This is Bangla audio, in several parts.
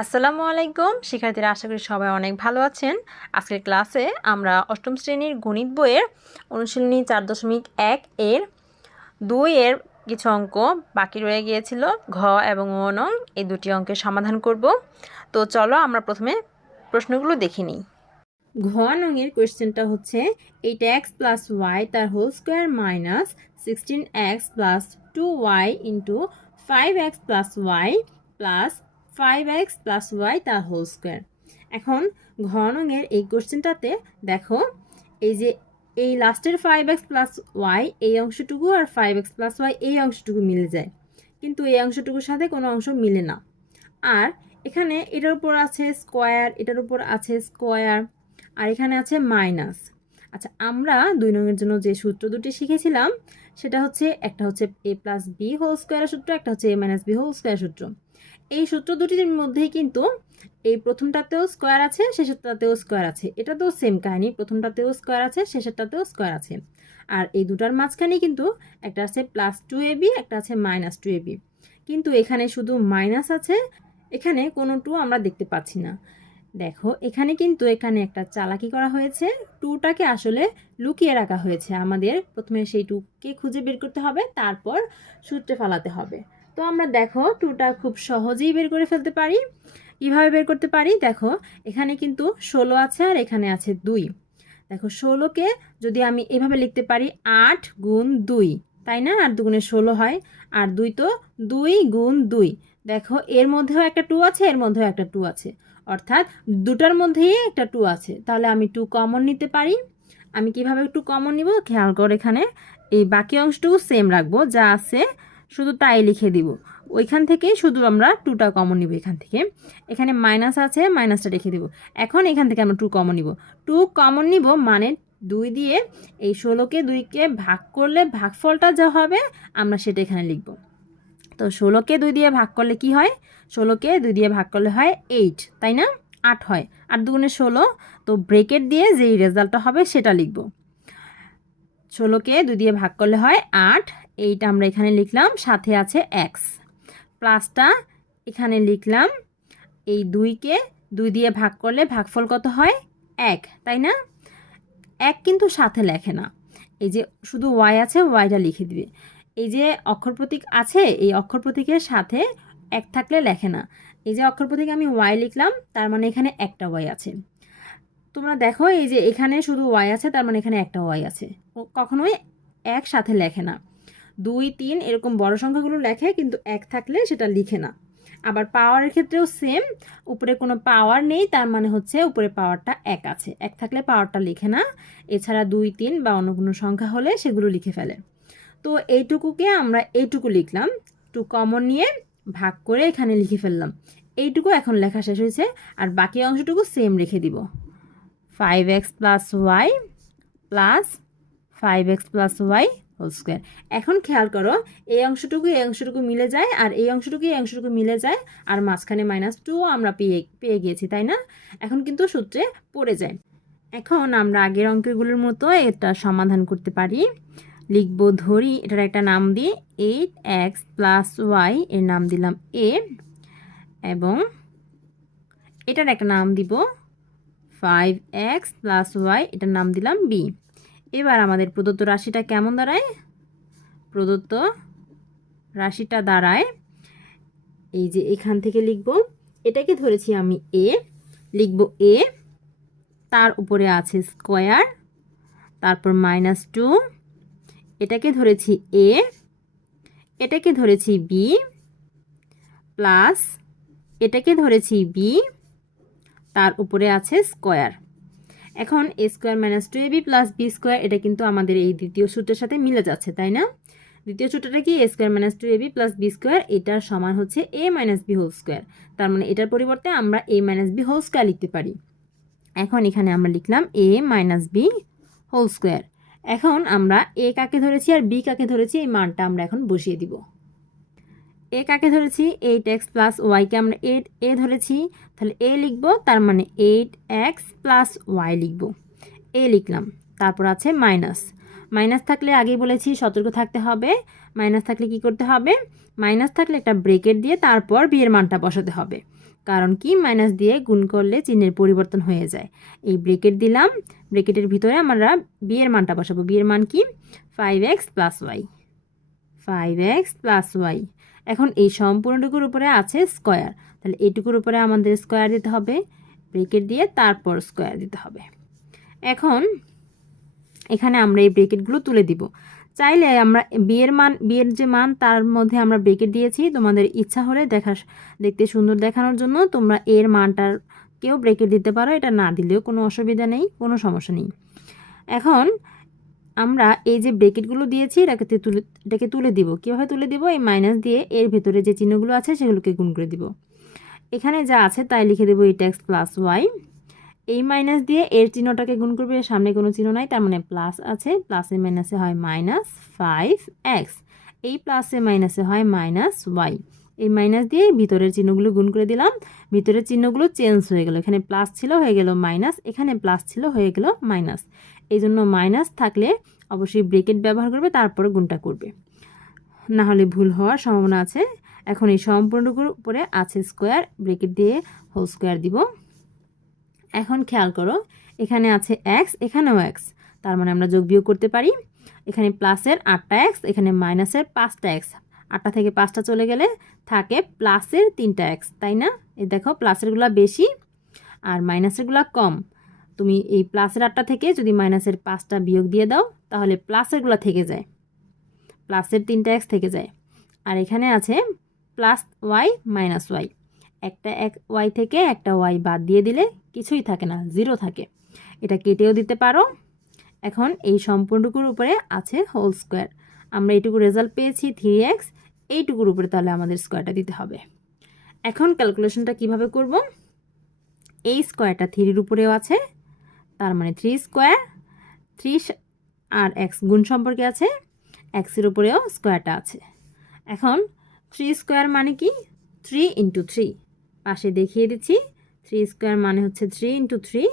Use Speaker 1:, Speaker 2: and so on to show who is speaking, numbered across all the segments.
Speaker 1: আসসালামু আলাইকুম। শিক্ষার্থীরা, আশা করি সবাই অনেক ভালো আছেন। আজকের ক্লাসে আমরা অষ্টম শ্রেণির গণিত বইয়ের অনুশীলনী চার দশমিক এক এর দুই এর কিছু অঙ্ক বাকি রয়ে গিয়েছিল। ঘ এবং ও নং এই দুটি অঙ্কের সমাধান করব। তো চলো আমরা প্রথমে প্রশ্নগুলো দেখে নিই। ঘ নংয়ের কোয়েশ্চেনটা হচ্ছে, এইট এক্স প্লাস ওয়াই তার whole square minus sixteen x plus two y into five x plus y plus five x plus y তার হোল স্কোয়ার এখন ঘ নংয়ের এই কোশ্চেনটাতে দেখো, এই যে এই লাস্টের ফাইভ এক্স প্লাস ওয়াই এই অংশটুকু আর ফাইভ এক্স প্লাস ওয়াই এই অংশটুকু মিলে যায়। কিন্তু এই অংশটুকুর সাথে কোনো অংশ মিলে না। আর এখানে এটার উপর আছে স্কোয়ার এটার উপর আছে স্কোয়ার আর এখানে আছে মাইনাস আচ্ছা আমরা দুই নংয়ের জন্য যে সূত্র দুটি শিখেছিলাম, সেটা হচ্ছে, একটা হচ্ছে এ প্লাস বি হোল স্কোয়ারের সূত্র, একটা হচ্ছে a minus b whole square সূত্র। এই সূত্র দুটির মধ্যেই কিন্তু এই প্রথমটাতেও স্কোয়ার আছে, শেষেরটাতেও স্কোয়ার আছে। এটা তো সেম কাহিনী, প্রথমটাতেও স্কোয়ার আছে, শেষেরটাতেও স্কোয়ার আছে। আর এই দুটার মাঝখানে কিন্তু একটা আছে প্লাস টু এ বি একটা আছে মাইনাস টু এ বি কিন্তু এখানে শুধু মাইনাস আছে, এখানে কোনো টু আমরা দেখতে পাচ্ছি না। দেখো, এখানে কিন্তু এখানে একটা চালাকি করা হয়েছে। টুটাকে আসলে লুকিয়ে রাখা হয়েছে। আমাদের প্রথমে সেই টুকে খুঁজে বের করতে হবে, তারপর সূত্রে ফালাতে হবে। তো আমরা দেখো টুটা খুব সহজেই বের করে ফেলতে পারি। কীভাবে বের করতে পারি? দেখো, এখানে কিন্তু ষোলো আছে আর এখানে আছে দুই। দেখো, ষোলোকে যদি আমি এভাবে লিখতে পারি, আট গুণ দুই। তাই না? আর দুগুণে ষোলো হয়। আর দুই তো দুই গুণ দুই। দেখো, এর মধ্যেও একটা টু আছে, এর মধ্যেও একটা টু আছে। অর্থাৎ দুটার মধ্যেই একটা টু আছে। তাহলে আমি টু কমন নিতে পারি। আমি কীভাবে একটু কমন নিব? খেয়াল করে এখানে। এই বাকি অংশটুকু সেম রাখব। যা আছে শুধু তাই লিখে দিব। ওইখান থেকেই শুধু আমরা টুটা কমন নিব এখান থেকে। এখানে মাইনাস আছে মাইনাসটা রেখে দেব। এখন এখান থেকে আমরা টু কমন নিব। টু কমন নিব মানে দুই দিয়ে এই ষোলোকে দুইকে ভাগ করলে ভাগফলটা যা হবে, আমরা সেটা এখানে লিখব। তো ষোলোকে দুই দিয়ে ভাগ করলে কি হয়? ষোলোকে দুই দিয়ে ভাগ করলে হয় এইট তাই না? আট হয়। আর দুগুণে ষোলো, তো ব্রেকেট দিয়ে যেই রেজাল্টটা হবে সেটা লিখব। ষোলোকে দুই দিয়ে ভাগ করলে হয় আট এইটা আমরা এখানে লিখলাম, সাথে আছে এক্স প্লাসটা এখানে লিখলাম, এই দুইকে দুই দিয়ে ভাগ করলে ভাগফল কত হয়? এক, তাই না? এক কিন্তু সাথে লেখে না। এই যে শুধু ওয়াই আছে ওয়াইটা লিখে দিবে। এই যে অক্ষর প্রতীক আছে, এই অক্ষর প্রতীকের সাথে এক থাকলে লেখে না। এই যে অক্ষর প্রতীক আমি ওয়াই লিখলাম, তার মানে এখানে একটা ওয়াই আছে। তোমরা দেখো, এই যে এখানে শুধু ওয়াই আছে, তার মানে এখানে একটা ওয়াই আছে। কখনোই এক সাথে লেখে না। দুই, তিন এরকম বড় সংখ্যাগুলো লেখে কিন্তু এক থাকলে সেটা লিখে না। আবার পাওয়ারের ক্ষেত্রেও সেম উপরে কোনো পাওয়ার নেই, তার মানে হচ্ছে উপরে পাওয়ারটা এক আছে। এক থাকলে পাওয়ারটা লিখে না, এছাড়া দুই, তিন বা অন্য কোনো সংখ্যা হলে সেগুলো লিখে ফেলে। তো এইটুকুকে আমরা এইটুকু লিখলাম টু কমন নিয়ে ভাগ করে এখানে লিখে ফেললাম। এইটুকু এখন লেখা শেষ হয়েছে, আর বাকি অংশটুকু সেম রেখে দিব। Five x plus y plus five x plus y whole square এখন খেয়াল করো, এই অংশটুকু এই অংশটুকু মিলে যায় আর এই অংশটুকু এই অংশটুকু মিলে যায় আর মাঝখানে মাইনাস টু আমরা পেয়ে পেয়ে গিয়েছি, তাই না? এখন কিন্তু সূত্রে পড়ে যায়। এখন আমরা আগের অঙ্কগুলোর মতো এটা সমাধান করতে পারি। লিখব ধরি, এটার একটা নাম দিই এইট এক্স প্লাস ওয়াই এর নাম দিলাম এ এবং এটার একটা নাম দিব ফাইভ এক্স প্লাস ওয়াই এটার নাম দিলাম বি এবার আমাদের প্রদত্ত রাশিটা কেমন দাঁড়ায়? প্রদত্ত রাশিটা দাঁড়ায় এই যে এখান থেকে লিখব, এটাকে ধরেছি আমি এ লিখব এ তার উপরে আছে স্কোয়ার, তারপর মাইনাস টু, এটাকে ধরেছি এ এটাকে ধরেছি বি প্লাস এটাকে ধরেছি বি তার উপরে আছে স্কোয়ার। এখন a square minus two a b plus b square এটা কিন্তু আমাদের এই দ্বিতীয় সূত্রের সাথে মিলে যাচ্ছে, তাই না? দ্বিতীয় সূত্রটা কি? A square minus two a b plus b square এটার সমান হচ্ছে a minus b whole square তার মানে এটার পরিবর্তে আমরা a minus b whole square লিখতে পারি। এখন এখানে আমরা লিখলাম a minus b whole square এখন আমরা এ কাকে ধরেছি আর বি কাকে ধরেছি, এই মানটা আমরা এখন বসিয়ে দিব। এ কাকে ধরেছি? এইট এক্স প্লাস ওয়াইকে আমরা এইট এ ধরেছি। তাহলে এ লিখব, তার মানে এইট এক্স প্লাস ওয়াই লিখব। এ লিখলাম, তারপর আছে মাইনাস মাইনাস থাকলে আগেই বলেছি সতর্ক থাকতে হবে। মাইনাস থাকলে কি করতে হবে? মাইনাস থাকলে একটা ব্রেকেট দিয়ে তারপর বিয়ের মানটা বসাতে হবে। কারণ কি? মাইনাস দিয়ে গুণ করলে চিহ্নের পরিবর্তন হয়ে যায়। এই ব্রেকেট দিলাম ব্রেকেটের ভিতরে আমরা বি এর মানটা বসাবো। বি এর মান কি? Five x plus y five x plus y এখন এই সম্পূর্ণটুকুর উপরে আছে স্কোয়ার। তাহলে এইটুকুর উপরে আমাদের স্কোয়ার দিতে হবে, ব্রেকেট দিয়ে তারপর স্কোয়ার দিতে হবে। এখন এখানে আমরা এই ব্রেকেটগুলো তুলে দিব। চাইলে আমরা বিয়ের মান বিয়ের যে মান, তার মধ্যে আমরা ব্রেকেট দিয়েছি। তোমাদের ইচ্ছা হলে দেখা, দেখতে সুন্দর দেখানোর জন্য তোমরা এর মানটার কেউ ব্রেকেট দিতে পারো। এটা না দিলেও কোনো অসুবিধা নেই, কোনো সমস্যা নেই। এখন আমরা এই যে ব্রেকেটগুলো দিয়েছি, এটাকে তুলে এটাকে তুলে দিব। কীভাবে তুলে দিব? এই মাইনাস দিয়ে এর ভেতরে যে চিহ্নগুলো আছে, সেগুলোকে গুণ করে দিব। এখানে যা আছে তাই লিখে দেবো এই ট্যাক্স প্লাস ওয়াই এই মাইনাস দিয়ে এর চিহ্নটাকে গুণ করবে সামনে কোনো চিহ্ন নাই, তার মানে প্লাস আছে। প্লাসে মাইনাসে হয় মাইনাস ফাইভ এক্স এই প্লাসে মাইনাসে হয় মাইনাস ওয়াই এই মাইনাস দিয়ে ভিতরের চিহ্নগুলো গুণ করে দিলাম। ভিতরের চিহ্নগুলো চেঞ্জ হয়ে গেল। এখানে প্লাস ছিল, হয়ে গেল মাইনাস এখানে প্লাস ছিল, হয়ে গেল মাইনাস এই জন্য মাইনাস থাকলে অবশ্যই ব্রেকেট ব্যবহার করবে, তারপরে গুণটা করবে। না হলে ভুল হওয়ার সম্ভাবনা আছে। এখন এই সম্পূর্ণটুকুর উপরে আছে স্কোয়ার ব্রেকেট দিয়ে হোল স্কোয়ার দিব। এখন খেয়াল করো, এখানে আছে এক্স এখানেও এক্স তার মানে আমরা যোগ বিয়োগ করতে পারি। এখানে প্লাসের আটটা এক্স এখানে মাইনাসের পাঁচটা এক্স আটটা থেকে পাঁচটা চলে গেলে থাকে প্লাসের তিনটা এক্স তাই না? এ দেখো প্লাসেরগুলো বেশি আর মাইনাসেরগুলো কম। তুমি এই প্লাসের আটটা থেকে যদি মাইনাসের পাঁচটা বিয়োগ দিয়ে দাও, তাহলে প্লাসেরগুলো থেকে যায়। প্লাসের তিনটা এক্স থেকে যায়। আর এখানে আছে প্লাস ওয়াই মাইনাস ওয়াই। একটা এক ওয়াই থেকে একটা ওয়াই বাদ দিয়ে দিলে কিছুই থাকে না, জিরো থাকে। এটা কেটেও দিতে পারো। এখন এই সম্পূর্ণটুকুর উপরে আছে হোল স্কোয়ার। আমরা এইটুকু রেজাল্ট পেয়েছি, থ্রি এক্স, এইটুকুর উপরে তাহলে আমাদের স্কোয়ারটা দিতে হবে। এখন ক্যালকুলেশনটা কীভাবে করব? এই স্কোয়ারটা থ্রির উপরেও আছে তার মানে থ্রি স্কোয়ার থ্রি আর এক্স গুণ সম্পর্কে আছে এক্সের উপরেও স্কোয়ারটা আছে। এখন থ্রি স্কোয়ার মানে কি? থ্রি ইন্টু থ্রি পাশে দেখিয়ে দিচ্ছি থ্রি স্কোয়ার মানে হচ্ছে থ্রি ইন্টু থ্রি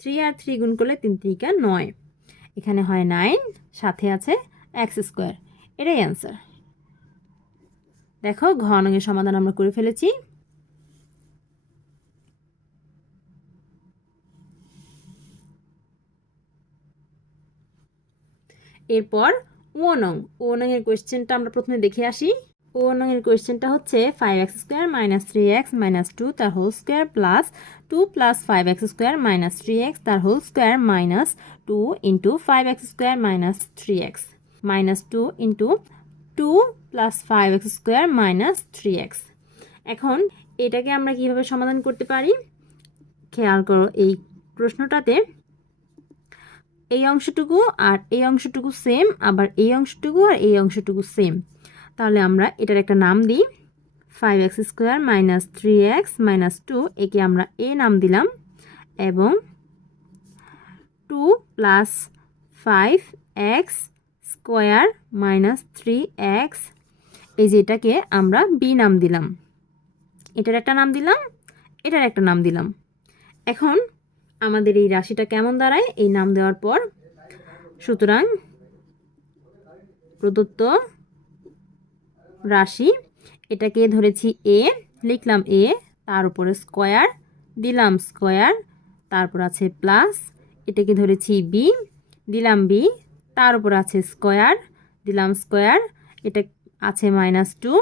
Speaker 1: থ্রি আর থ্রি গুণ করলে তিন তিরিকা নয়। এখানে হয় নাইন সাথে আছে এক্স স্কোয়ার এটাই অ্যান্সার দেখো, ঘ সমাধান আমরা করে ফেলেছি। এরপর ও নং ও নং এর কোয়েশ্চেনটা আমরা প্রথমে দেখে আসি। ও নং এর কোয়েশ্চেনটা হচ্ছে five x square minus three x minus two তার whole square plus two plus five x square minus three x তার whole square minus two into five x square minus three x minus two into two plus five x square minus three x এখন এটাকে আমরা কীভাবে সমাধান করতে পারি? খেয়াল করো, এই প্রশ্নটাতে এই অংশটুকু আর এই অংশটুকু সেম আবার এই অংশটুকু আর এই অংশটুকু সেম তাহলে আমরা এটার একটা নাম দিই। Five x square minus three x minus two একে আমরা এ নাম দিলাম। এবং two plus five x square minus three x এই যে এটাকে আমরা বি নাম দিলাম। এটার একটা নাম দিলাম, এটার একটা নাম দিলাম। এখন আমাদের এই রাশিটা কেমন দাঁড়ায়? এই নাম দেওয়ার পর সুতরাং প্রদত্ত রাশি, এটাকে ধরেছি এ লিখলাম এ তার উপরে স্কোয়ার, দিলাম স্কোয়ার, তারপর আছে প্লাস, এটাকে ধরেছি বি দিলাম বি তার উপর আছে স্কোয়ার, দিলাম স্কোয়ার, এটা আছে মাইনাস টু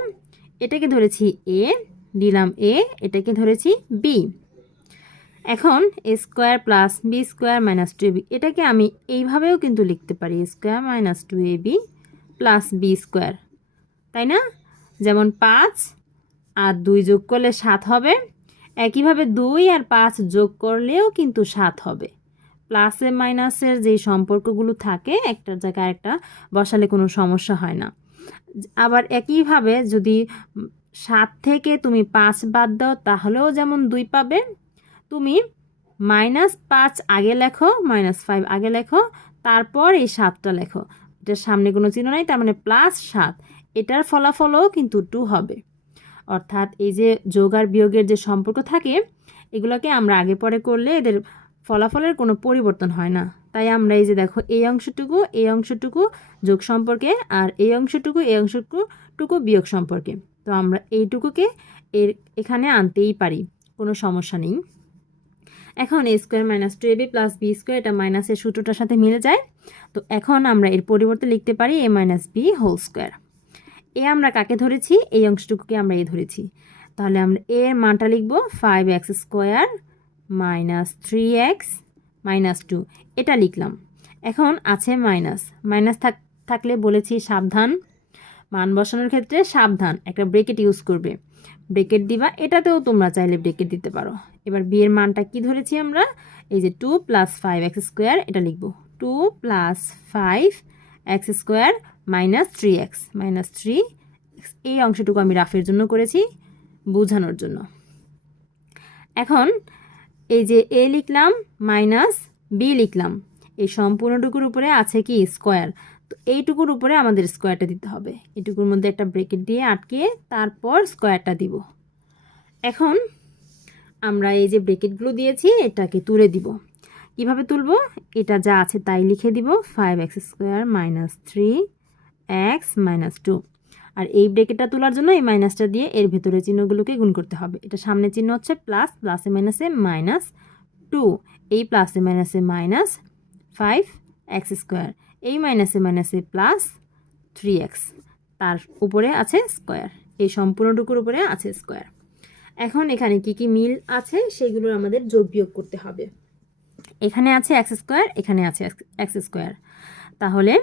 Speaker 1: এটাকে ধরেছি এ দিলাম এ এটাকে ধরেছি বি এখন square plus b square minus two b এটাকে আমি এইভাবেও কিন্তু লিখতে পারি square minus two a b plus b square তাই না? যেমন পাঁচ আর দুই যোগ করলে সাত হবে, একইভাবে দুই আর পাঁচ যোগ করলেও কিন্তু সাত হবে। প্লাসে মাইনাসের যেই সম্পর্কগুলো থাকে, একটার জায়গায় একটা বসালে কোনো সমস্যা হয় না। আবার একইভাবে যদি সাত থেকে তুমি পাঁচ বাদ দাও, তাহলেও যেমন দুই পাবে তুমি মাইনাস পাঁচ আগে লেখো মাইনাস ফাইভ আগে লেখো, তারপর এই সাতটা লেখো। এটার সামনে কোনো চিহ্ন নাই, তার মানে প্লাস সাত। এটার ফলাফলও কিন্তু টু হবে। অর্থাৎ এই যে যোগ আর বিয়োগের যে সম্পর্ক থাকে, এগুলোকে আমরা আগে পরে করলে এদের ফলাফলের কোনো পরিবর্তন হয় না। তাই আমরা এই যে দেখো, এই অংশটুকু এই অংশটুকু যোগ সম্পর্কে আর এই অংশটুকু এই অংশটুকু টুকু বিয়োগ সম্পর্কে। তো আমরা এইটুকুকে এর এখানে আনতেই পারি, কোনো সমস্যা নেই। এখন a square minus two a b plus b square এটা মাইনাসের সূত্রটার সাথে মিলে যায়। তো এখন আমরা এর পরিবর্তে লিখতে পারি a minus b whole square a আমরা কাকে ধরেছি? এই অংশটুকুকে আমরা এ ধরেছি। তাহলে আমরা এর মানটা লিখব five x square minus three x minus two এটা লিখলাম। এখন আছে মাইনাস মাইনাস থাক থাকলে বলেছি সাবধান। মান বসানোর ক্ষেত্রে সাবধান। একটা ব্রেকেট ইউজ করবে। ব্রেকেট দিবা। এটাতেও তোমরা চাইলে ব্রেকেট দিতে পারো। এবার বিয়ের মানটা কি ধরেছি আমরা? এই যে two plus five x square এটা লিখব। Two plus five x square minus three x minus three x এই অংশটুকু আমি রাফের জন্য করেছি, বোঝানোর জন্য। এখন এই যে এ লিখলাম মাইনাস বি লিখলাম, এই সম্পূর্ণটুকুর উপরে আছে কি? স্কোয়ার তো এইটুকুর উপরে আমাদের স্কোয়ারটা দিতে হবে। এটুকুর মধ্যে একটা ব্রেকেট দিয়ে আটকে তারপর স্কোয়ারটা দিব। এখন আমরা এই যে ব্রেকেটগুলো দিয়েছি, এটাকে তুলে দিব। কীভাবে তুলব? এটা যা আছে তাই লিখে দিব five x square minus three x minus two আর এই ব্রেকেটটা তোলার জন্য এই মাইনাসটা দিয়ে এর ভেতরে চিহ্নগুলোকে গুণ করতে হবে। এটা সামনে চিহ্ন হচ্ছে প্লাস প্লাসে মাইনাসে মাইনাস টু এই প্লাসে মাইনাসে মাইনাস ফাইভ এক্স স্কোয়ার এই মাইনাসে মাইনাসে প্লাস থ্রি এক্স তার উপরে আছে স্কোয়ার এই সম্পূর্ণটুকুর উপরে আছে স্কোয়ার এখন এখানে কি কি মিল আছে সেগুলোর আমাদের যোগ বিয়োগ করতে হবে। এখানে আছে এক্স স্কোয়ার এখানে আছে এক্স স্কোয়ার তাহলে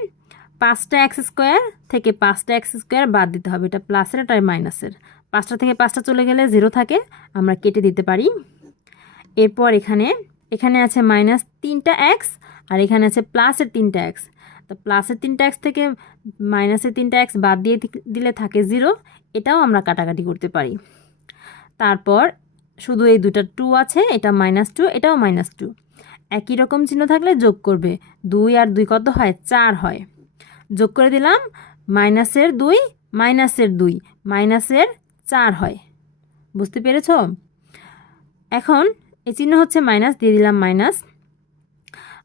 Speaker 1: পাঁচটা এক্স স্কোয়ার থেকে পাঁচটা এক্স স্কোয়ার বাদ দিতে হবে, এটা প্লাসের এটা মাইনাসের পাঁচটা থেকে পাঁচটা চলে গেলে জিরো থাকে, আমরা কেটে দিতে পারি। এরপর এখানে এখানে আছে মাইনাস তিনটা এক্স আর এখানে আছে প্লাসের তিনটা এক্স তো প্লাসের তিনটা এক্স থেকে মাইনাসের তিনটা এক্স বাদ দিয়ে দিলে থাকে জিরো এটাও আমরা কাটাকাটি করতে পারি। তারপর শুধু এই দুটা টু আছে, এটা মাইনাস টু এটাও মাইনাস টু একই রকম চিহ্ন থাকলে যোগ করবে, দুই আর দুই কত হয়? চার হয়। যোগ করে দিলাম মাইনাসের দুই মাইনাসের দুই মাইনাসের চার হয়। বুঝতে পেরেছ? এখন এই চিহ্ন হচ্ছে মাইনাস দিয়ে দিলাম মাইনাস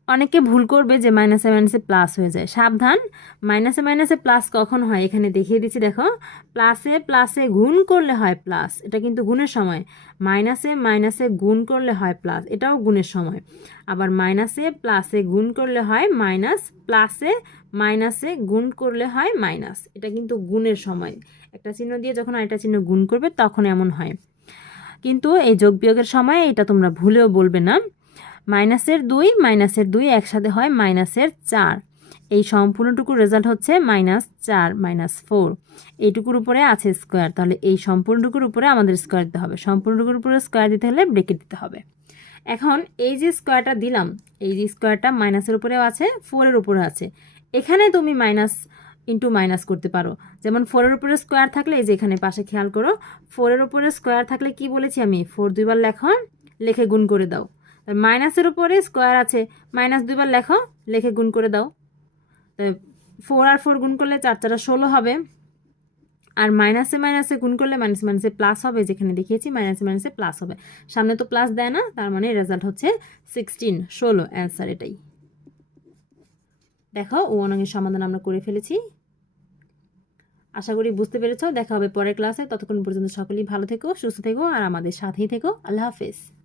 Speaker 1: অনেকে ভুল করবে যে মাইনাসে মাইনাসে প্লাস হয়ে যায়। সাবধান মাইনাসে মাইনাসে প্লাস কখন হয়? এখানে দেখিয়ে দিচ্ছি, দেখো। প্লাসে প্লাসে গুণ করলে হয় প্লাস এটা কিন্তু গুণের সময়। মাইনাসে মাইনাসে গুণ করলে হয় প্লাস এটাও গুণের সময়। আবার মাইনাসে প্লাসে গুণ করলে হয় মাইনাস প্লাসে মাইনাসে গুণ করলে হয় মাইনাস এটা কিন্তু গুণের সময়। একটা চিহ্ন দিয়ে যখন আরেকটা চিহ্ন গুণ করবে, তখন এমন হয়। কিন্তু এই যোগ বিয়োগের সময় এটা তোমরা ভুলেও বলবে না। মাইনাসের দুই মাইনাসের দুই একসাথে হয় মাইনাসের চার। এই সম্পূর্ণটুকুর রেজাল্ট হচ্ছে মাইনাস চার, মাইনাস ফোর এইটুকুর উপরে আছে স্কোয়ার তাহলে এই সম্পূর্ণটুকুর উপরে আমাদের স্কোয়ার দিতে হবে। সম্পূর্ণটুকুর উপরে স্কোয়ার দিতে হলে ব্রেকেট দিতে হবে। এখন এই যে স্কোয়ারটা দিলাম, এই যে স্কোয়ারটা মাইনাসের উপরেও আছে ফোরের উপরে আছে। এখানে তুমি মাইনাস ইন্টু মাইনাস করতে পারো। যেমন ফোরের উপরে স্কোয়ার থাকলে, এই যে এখানে পাশে খেয়াল করো ফোরের উপরে স্কোয়ার থাকলে কি বলেছি আমি? ফোর দুইবার লেখো লেখে গুণ করে দাও। মাইনাসের উপরে স্কোয়ার আছে। মাইনাস দুইবার লেখো, লেখে গুণ করে দাও। ফোর আর ফোর গুণ করলে চার, চারা ষোলো হবে। আর মাইনাসে মাইনাসে গুণ করলে মাইনাসে মাইনাসে প্লাস হবে, যেখানে দেখিয়েছি মাইনাসে মাইনাসে প্লাস হবে। সামনে তো প্লাস দেয় না, তার মানে রেজাল্ট হচ্ছে সিক্সটিন ষোলো অ্যান্সার এটাই। দেখো, ও অনঙ্গের সমাধান আমরা করে ফেলেছি। আশা করি বুঝতে পেরেছ। দেখা হবে পরের ক্লাসে ততক্ষণ পর্যন্ত সকলেই ভালো থেকো, সুস্থ থেকো, আর আমাদের সাথেই থেকো। আল্লাহ হাফেজ।